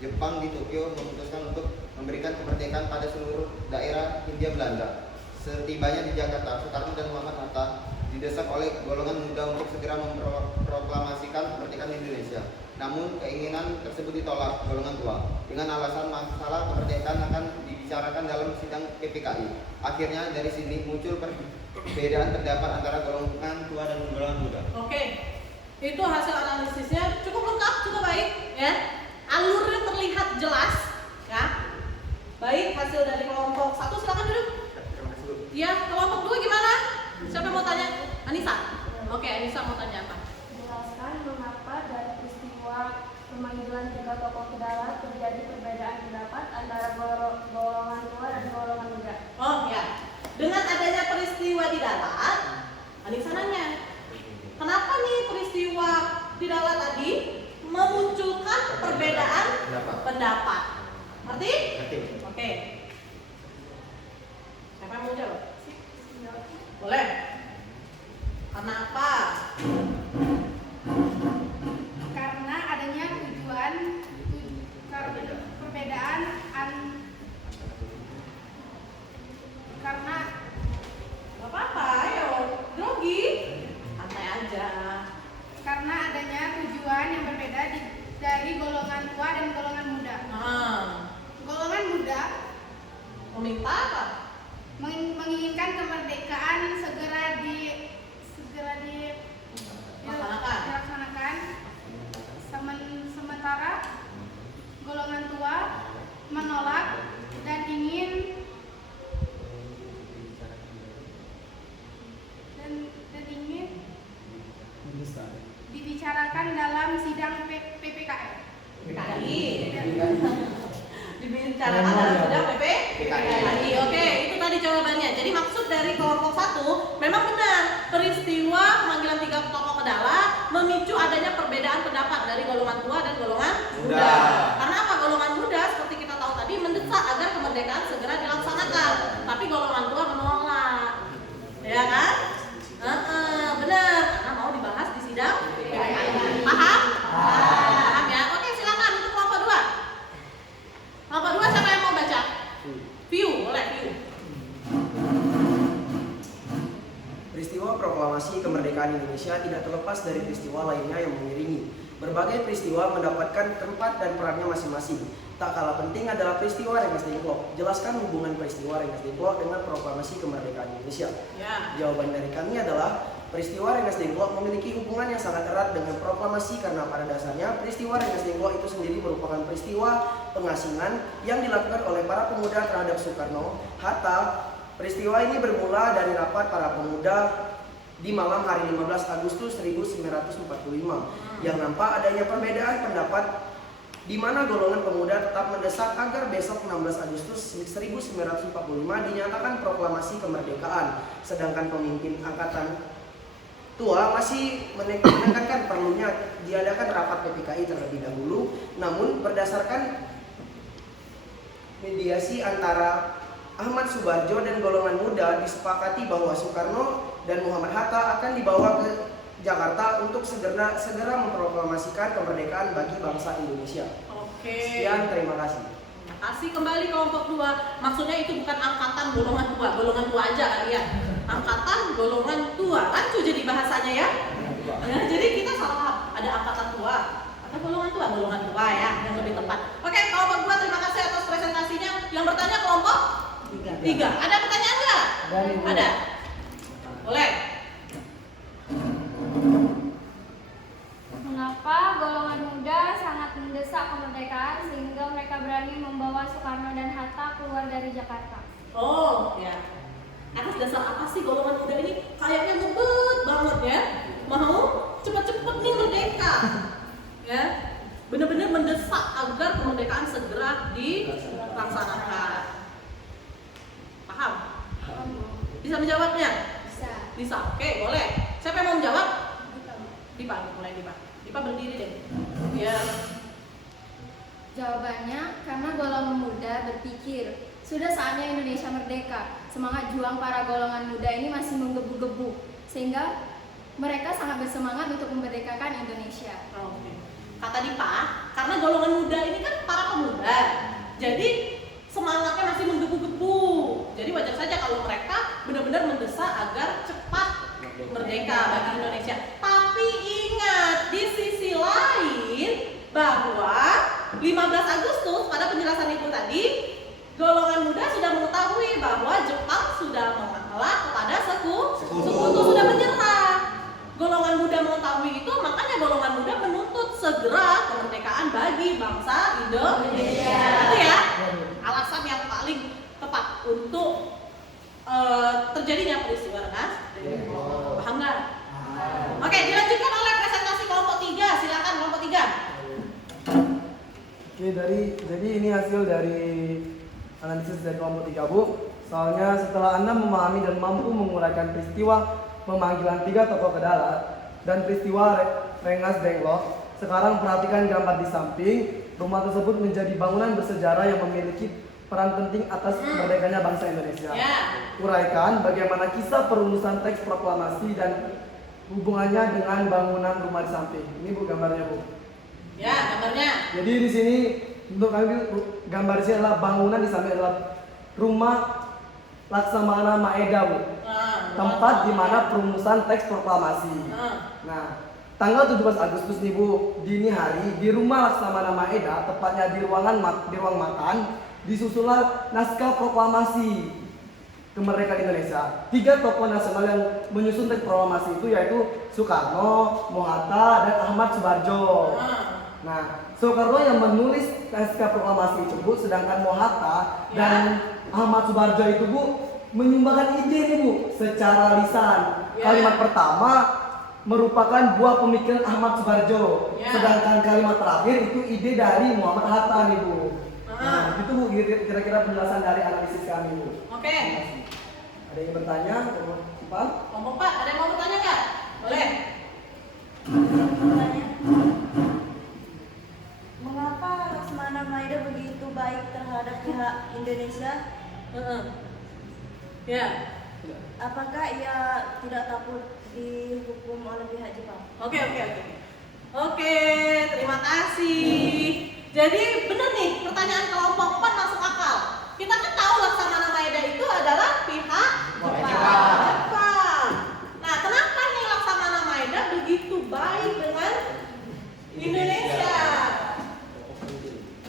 Jepang di Tokyo memutuskan untuk memberikan kemerdekaan pada seluruh daerah Hindia Belanda. Setibanya di Jakarta, Soekarno dan Muhammad Hatta didesak oleh golongan muda untuk segera memproklamasikan kemerdekaan Indonesia. Namun keinginan tersebut ditolak golongan tua dengan alasan masalah kemerdekaan akan dibicarakan dalam sidang PPKI. Akhirnya dari sini muncul perbedaan pendapat antara golongan tua dan golongan muda. Oke, itu hasil analisisnya cukup lengkap, cukup baik, ya. Alurnya terlihat jelas, ya. Baik, hasil dari kelompok 1 silakan duduk. Ya, kelompok 2 gimana? Siapa yang mau tanya? Anissa. Oke, Anissa mau tanya apa? Jelaskan mengapa dari peristiwa pemanggilan 3 tokoh ke Dalat terjadi perbedaan pendapat antara golongan tua dan golongan muda. Oh ya, dengan adanya peristiwa di Dalat, Anissa nanya, kenapa nih peristiwa di Dalat tadi memunculkan perbedaan pendapat? Ngerti? Oke. Siapa yang mau jawab? Boleh. Karena apa? Karena adanya tujuan Meminta apa? Menginginkan kemerdekaan segera dilaksanakan. Sementara golongan tua menolak dan ingin dibicarakan dalam sidang PPKI. Dibicarakan dalam sidang PPKI. Oke, itu tadi jawabannya. Jadi maksud dari kelompok 1 memang benar, peristiwa pemanggilan 3 tokoh kedala memicu adanya perbedaan pendapat dari golongan tua dan golongan muda. Karena apa? Golongan muda seperti kita tahu tadi mendesak agar kemerdekaan segera dilaksanakan, tapi golongan tua menolak. Ya kan? Benar, karena mau dibahas di sidang PPKI. Paham? Paham ya? Oke, silakan untuk kelompok 2. Kelompok 2 siapa yang mau baca? View, boleh view. Peristiwa proklamasi kemerdekaan Indonesia tidak terlepas dari peristiwa lainnya yang mengiringi. Berbagai peristiwa mendapatkan tempat dan perannya masing-masing. Tak kalah penting adalah peristiwa Rengas Dengklok. Jelaskan hubungan peristiwa Rengas Dengklok dengan proklamasi kemerdekaan Indonesia. Ya. Jawaban dari kami adalah peristiwa Rengas Dengklok memiliki hubungan yang sangat erat dengan proklamasi karena pada dasarnya peristiwa Rengas Dengklok itu sendiri merupakan peristiwa pengasingan yang dilakukan oleh para pemuda terhadap Soekarno, Hatta. Peristiwa ini bermula dari rapat para pemuda di malam hari 15 Agustus 1945 yang nampak adanya perbedaan pendapat di mana golongan pemuda tetap mendesak agar besok 16 Agustus 1945 dinyatakan proklamasi kemerdekaan, sedangkan pemimpin angkatan tua masih menekankan perlunya diadakan rapat PPKI terlebih dahulu. Namun berdasarkan mediasi antara Ahmad Subarjo dan golongan muda disepakati bahwa Soekarno dan Muhammad Hatta akan dibawa ke Jakarta untuk segera memproklamasikan kemerdekaan bagi bangsa Indonesia. Oke. Sekian, terima kasih. Terima kasih. Kembali kelompok 2. Maksudnya itu bukan angkatan golongan tua aja kali ya. Angkatan golongan tua. Lanjut jadi bahasanya ya. Jadi kita salah paham. Ada angkatan tua atau golongan tua ya yang lebih tepat. Oke, kelompok 2 terima kasih atas presentasinya. Yang bertanya kelompok 3. Ada pertanyaan nggak? Ada. Boleh. Mengapa golongan muda sangat mendesak kemerdekaan sehingga mereka berani membawa Soekarno dan Hatta keluar dari Jakarta? Oh ya. Atas dasar apa sih golongan muda ini kayaknya ngebet banget ya? Mau cepet-cepet nih merdeka. Ya. Benar-benar mendesak agar kemerdekaan segera dilaksanakan. Paham? Bisa menjawabnya? Bisa. Oke, boleh. Siapa yang mau menjawab? Dipa, mulai Dipa. Dipa berdiri deh. Biar Jawabannya karena golongan muda berpikir sudah saatnya Indonesia merdeka. Semangat juang para golongan muda ini masih menggebu-gebu sehingga mereka sangat bersemangat untuk memerdekakan Indonesia. Oke. Kata Dipa, karena golongan muda ini kan para pemuda. Jadi semangatnya masih menggebu-gebu. Jadi wajar saja kalau mereka benar-benar mendesak agar cepat merdeka bagi Indonesia. Tapi ingat, di sisi lain bahwa 15 Agustus pada penjelasan Ibu tadi, golongan muda sudah mengetahui bahwa Jepang sudah mengalah kepada sekutu sudah menyerah. Golongan muda mengetahui itu, makanya golongan muda menuntut segera kemerdekaan bagi bangsa Indonesia. Itu ya alasan yang paling tepat untuk terjadinya peristiwa Rengas. Paham nggak? Oke, dilanjutkan oleh presentasi kelompok 3. Silakan kelompok 3. Oke, jadi ini hasil dari analisis dari kelompok 3, Bu. Soalnya setelah Anda memahami dan mampu menguraikan peristiwa pemanggilan 3 tokoh kedala dan peristiwa Rengas Dengklok, sekarang perhatikan gambar di samping. Rumah tersebut menjadi bangunan bersejarah yang memiliki peran penting atas kemerdekaannya bangsa Indonesia. Uraikan bagaimana kisah perumusan teks proklamasi dan hubungannya dengan bangunan rumah di samping. Ini Bu gambarnya, Bu. Ya, gambarnya. Jadi di sini untuk kami gambar di sini adalah bangunan di samping adalah rumah Laksamana Maeda, Bu. Tempat di mana perumusan teks proklamasi. Nah, tanggal 17 Agustus nih, Bu, dini hari di rumah Laksamana Maeda, tepatnya di ruang makan, disusunlah naskah proklamasi kemerdekaan Indonesia. 3 tokoh nasional yang menyusun teks proklamasi itu yaitu Soekarno, Bung Hatta, dan Ahmad Subarjo. Nah, Soekarno yang menulis naskah proklamasi itu, Bu, sedangkan Bung Hatta dan Ahmad Subarjo itu, Bu, menyumbangkan ide nih, Bu, secara lisan. Kalimat pertama merupakan buah pemikiran Ahmad Subarjo, sedangkan kalimat terakhir itu ide dari Muhammad Hatta nih, Bu. Nah, itu, Bu, kira-kira penjelasan dari analisis kami, Bu. Oke. Ada yang bertanya? Pak? Kelompok 4, ada yang mau bertanya nggak? Boleh. Bertanya. Mengapa Laksamana Maida begitu baik terhadap pihak Indonesia? Ya. Apakah ia tidak takut dihukum oleh pihak Jepang? Oke, terima kasih. Jadi benar nih, pertanyaan kelompok 4 masuk akal. Kita kan tahu Laksamana Maida itu adalah pihak Jepang. Nah, kenapa nih Laksamana Maida begitu baik dengan Indonesia?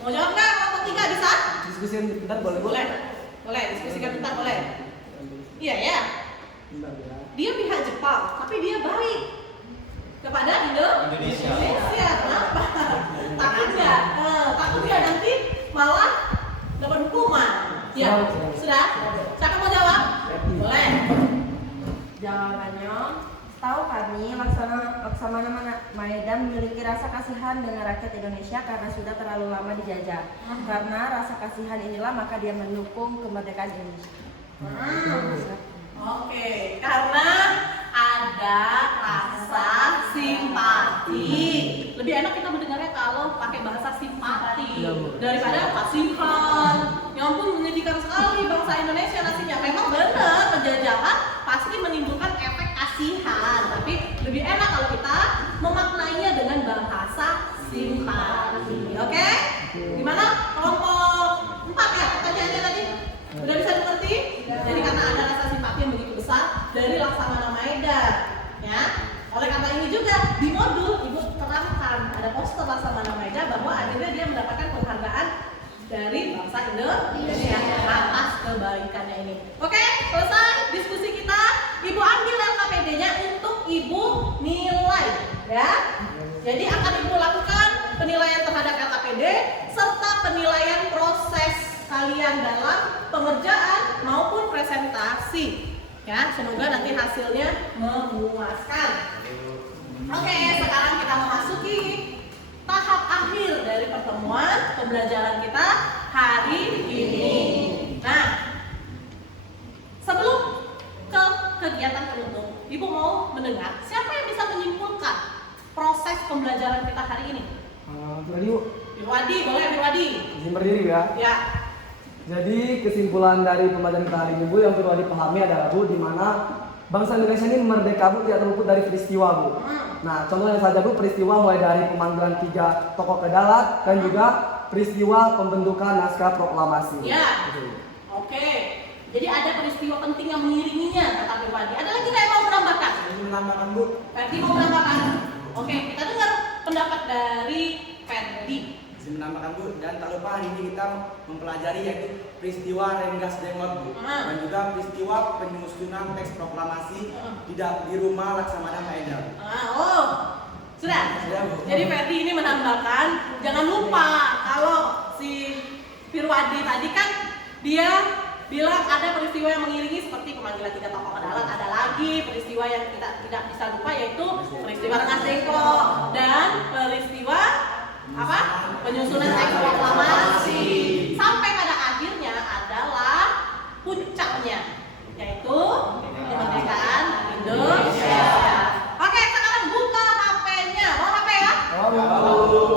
Mau jawab nggak? Kelompok 3 bisa? Diskusi bentar boleh, Bu? Boleh, diskusikan bentar boleh. Iya ya. Dia pihak Jepang, tapi dia baik kepada Indonesia. Kenapa? Takut nggak? Takut nggak nanti malah dapat hukuman? Ya, sudah. Siapa mau jawab? Boleh. Jawabannya, setahu kami Laksamana Maida memiliki rasa kasihan dengan rakyat Indonesia karena sudah terlalu lama dijajah. Karena rasa kasihan inilah maka dia mendukung kemerdekaan Indonesia. Oke, karena ada rasa simpati. Lebih enak kita mendengarnya kalau pakai bahasa simpati daripada kasihan. Ya ampun, menyedihkan sekali bangsa Indonesia nasibnya. Memang benar penjajahan pasti menimbulkan efek kasihan, tapi lebih enak kalau kita memaknainya dengan bahasa simpati. Oke? Gimana? Kelompok 4 ya pertanyaannya tadi? Udah bisa dimengerti? Jadi karena ada rasa simpati yang begitu besar dari Laksamana Maida, ya. Oleh karena ini juga di modul Ibu terangkan ada poster Laksamana Maida bahwa akhirnya dia mendapatkan penghargaan dari bangsa Indonesia atas kebaikannya ini. Oke, selesai diskusi kita. Ibu ambil LKPD-nya untuk Ibu nilai, ya. Jadi akan Ibu lakukan penilaian terhadap LKPD serta penilaian proses kalian dalam pengerjaan maupun presentasi. Ya, semoga nanti hasilnya memuaskan. Oke, sekarang kita memasuki tahap akhir dari pertemuan pembelajaran kita hari ini. Nah, sebelum ke kegiatan penutup, Ibu mau mendengar siapa yang bisa menyimpulkan proses pembelajaran kita hari ini? Tadi, Bu. Wirwadi, boleh Wirwadi? Izin berdiri ya. Ya. Jadi kesimpulan dari pembelajaran kita hari ini, Bu, yang perlu dipahami adalah, Bu, di mana bangsa Indonesia ini merdeka, Bu, tidak terluput dari peristiwa, Bu. Nah, contohnya saja, Bu, peristiwa mulai dari pemanggilan 3 tokoh kedalat dan juga peristiwa pembentukan naskah proklamasi. Ya. Oke. Jadi ada peristiwa penting yang mengiringinya, kata Wirwadi. Ada lagi nggak yang mau menambahkan? Menambahkan, Bu. Ferdi mau menambahkan? Oke, kita dengar pendapat dari Ferdi. Menambahkan, Bu, dan tak lupa hari ini kita mempelajari yaitu peristiwa Rengas Dengklok, Bu, dan juga peristiwa penyusunan teks proklamasi di rumah Laksamana Maida. Sudah. Bu. Jadi Ferdi ini menambahkan, jangan lupa kalau si Firwadi tadi kan dia bilang ada peristiwa yang mengiringi seperti pemanggilan 3 tokoh kedalat, ada lagi peristiwa yang kita tidak bisa lupa yaitu peristiwa Rengas Dengklok dan peristiwa apa? Penyusunan teks proklamasi. Sampai pada akhirnya adalah puncaknya yaitu kemerdekaan Indonesia. Oke, sekarang buka HP-nya. Mau HP ya?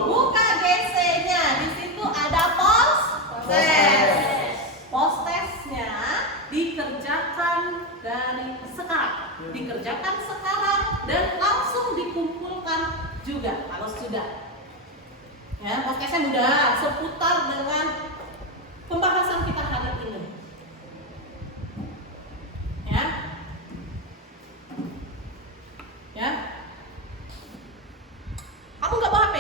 Buka GC-nya. Di situ ada pos-tes. Pos-tesnya dikerjakan dari sekarang. Dikerjakan sekarang dan langsung dikumpulkan juga kalau sudah. Ya, podcastnya mudah, seputar dengan pembahasan kita hari ini. Ya, ya. Kamu nggak bawa HP?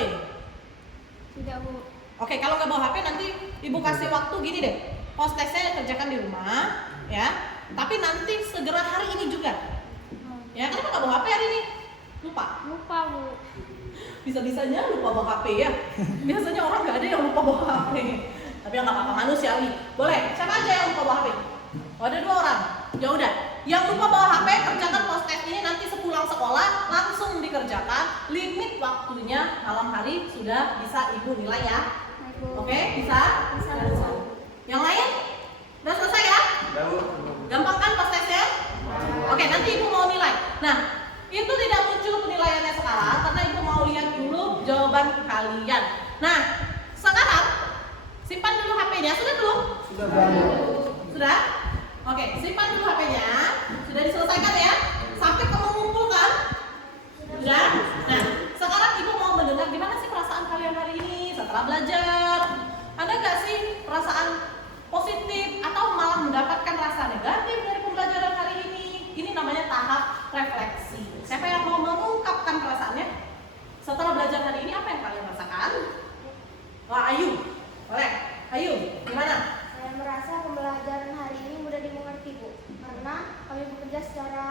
Tidak, Bu. Oke, kalau nggak bawa HP nanti Ibu kasih waktu gini deh. Post testnya kerjakan di rumah, ya. Tapi nanti segera hari ini juga. Ya, kenapa nggak bawa HP hari ini? Lupa. Lupa, Bu. Bisa-bisanya lupa bawa HP ya. Biasanya orang nggak ada yang lupa bawa HP. Tapi nggak apa-apa, manusiawi. Boleh. Siapa aja yang lupa bawa HP? Oh, ada 2 orang. Ya udah. Yang lupa bawa HP kerjakan post test ini nanti sepulang sekolah langsung dikerjakan. Limit waktunya malam hari sudah bisa Ibu nilai ya. Oke, bisa? Bisa. Yang lain? Udah selesai ya? Gampang kan post testnya? Oke, nanti Ibu mau nilai. Nah, itu tidak muncul penilaiannya sekarang karena Ibu mau lihat dulu jawaban kalian. Nah, sekarang simpan dulu HP-nya. Sudah belum? Sudah? Oke, simpan dulu HP-nya. Sudah diselesaikan ya? Sampai kamu mengumpulkan? Sudah? Nah, sekarang Ibu mau mendengar gimana sih perasaan kalian hari ini setelah belajar? Ada nggak sih perasaan positif atau malah mendapatkan rasa negatif dari pembelajaran hari ini? Ini namanya tahap refleksi. Siapa yang mau mengungkapkan perasaannya? Setelah belajar hari ini apa yang kalian rasakan? Wah, Ayu. Boleh. Ayu, gimana? Saya merasa pembelajaran hari ini mudah dimengerti, Bu. Karena kami bekerja secara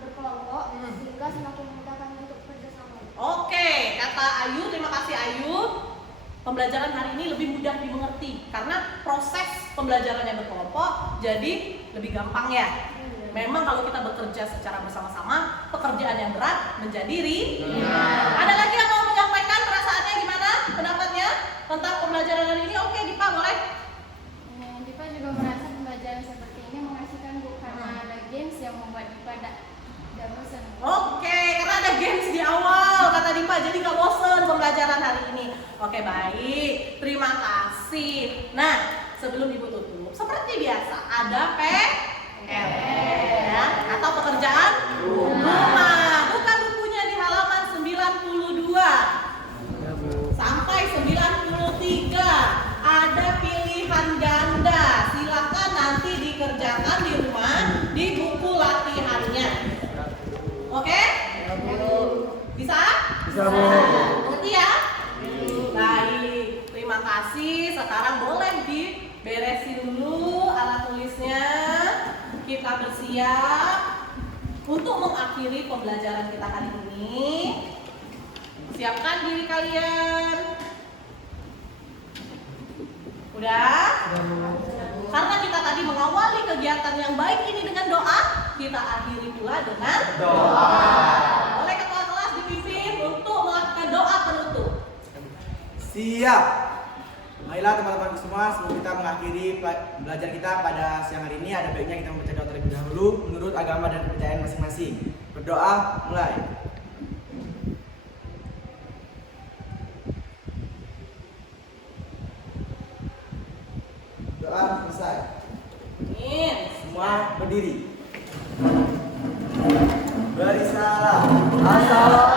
berkelompok sehingga semakin memudahkan untuk kerjasama. Oke, kata Ayu, terima kasih Ayu. Pembelajaran hari ini lebih mudah dimengerti karena proses pembelajarannya berkelompok, jadi lebih gampang ya. Memang kalau kita bekerja secara bersama-sama, pekerjaan yang berat menjadi ringan. Ada lagi yang mau menyampaikan perasaannya gimana? Pendapatnya tentang pembelajaran hari ini? Oke, Dipa boleh. Dipa juga merasa pembelajaran seperti ini menghasilkan, Bu, karena ada games yang membuat Dipa tidak bosan. Oke, karena ada games di awal kata Dipa, jadi gak bosen pembelajaran hari ini. Oke, baik, terima kasih. Nah, sebelum Ibu tutup, seperti biasa ada PR ya, atau pekerjaan rumah. Buka bukunya di halaman 92 sampai 93. Ada pilihan ganda. Silakan nanti dikerjakan di rumah di buku latihannya. Oke? Bisa? Bisa, Bu. Ngerti ya? Baik, terima kasih. Sekarang boleh diberesin dulu alat tulisnya. Kita bersiap untuk mengakhiri pembelajaran kita hari ini. Siapkan diri kalian. Udah? Karena kita tadi mengawali kegiatan yang baik ini dengan doa, kita akhiri pula dengan doa. Oleh ketua kelas dipimpin untuk melakukan doa penutup. Siap. Baiklah teman-teman semua, sebelum kita mengakhiri belajar kita pada siang hari ini, ada baiknya kita membaca doa terlebih dahulu menurut agama dan kepercayaan masing-masing. Berdoa, mulai. Doa selesai. Amin. Semua berdiri. Beri salam. Assalamualaikum